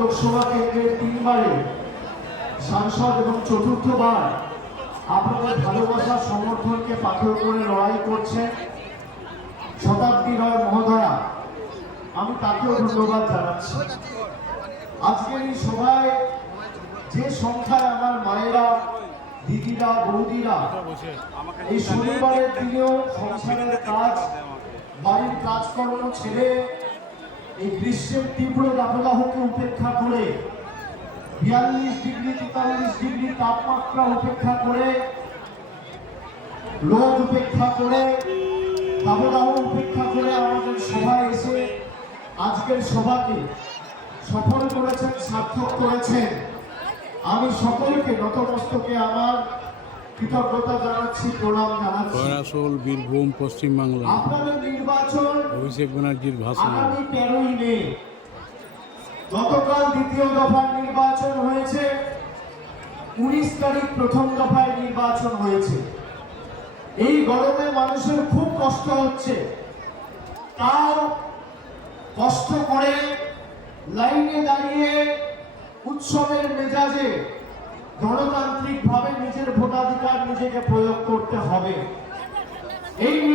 লোকসভা কেন্দ্রের 3 বারে সাংসদ এবং চতুর্থবার আপনাদের ভালোবাসা সমর্থনকে পাথেয় করে লড়াই করছেন শতাব্দী রায় মহোদয়া, আমি তাকেও ধন্যবাদ জানাচ্ছি। আজকের এই সভায় যে সংখ্যায় আমার মায়েরা, দিদিরা, বৌদিরা এই শনিবারের দিনেও সংসারের কাজ, বাড়ির কাজকর্ম ছেড়ে এই গ্রীষ্মের তীব্র দাবদাহকে উপেক্ষা করে 42 ডিগ্রি 43 ডিগ্রি তাপমাত্রা উপেক্ষা করে, রোদ উপেক্ষা করে, দাবদাহ উপেক্ষা করে আমাদের সভায় এসে আজকের সভাকে সফল করেছেন, সার্থক করেছেন। আমি সকলকে নতমস্তকে আমার কৃতজ্ঞতা জানাচ্ছি, প্রণাম জানাচ্ছি। বীরভূম, পশ্চিমবাংলা। আপনাদের নির্বাচন অভিষেক ব্যানার্জির ভাষণ আগামী 13ই মে। গতকাল দ্বিতীয় দফার নির্বাচন হয়েছে, 19 তারিখ প্রথম দফায় নির্বাচন হয়েছে। এই গরমে মানুষের খুব কষ্ট হচ্ছে, তাও কষ্ট করে লাইনে দাঁড়িয়ে উৎসবের মেজাজে গণতান্ত্রিকভাবে নিজের ভোটাধিকার নিজেকে প্রয়োগ করতে হবে। এই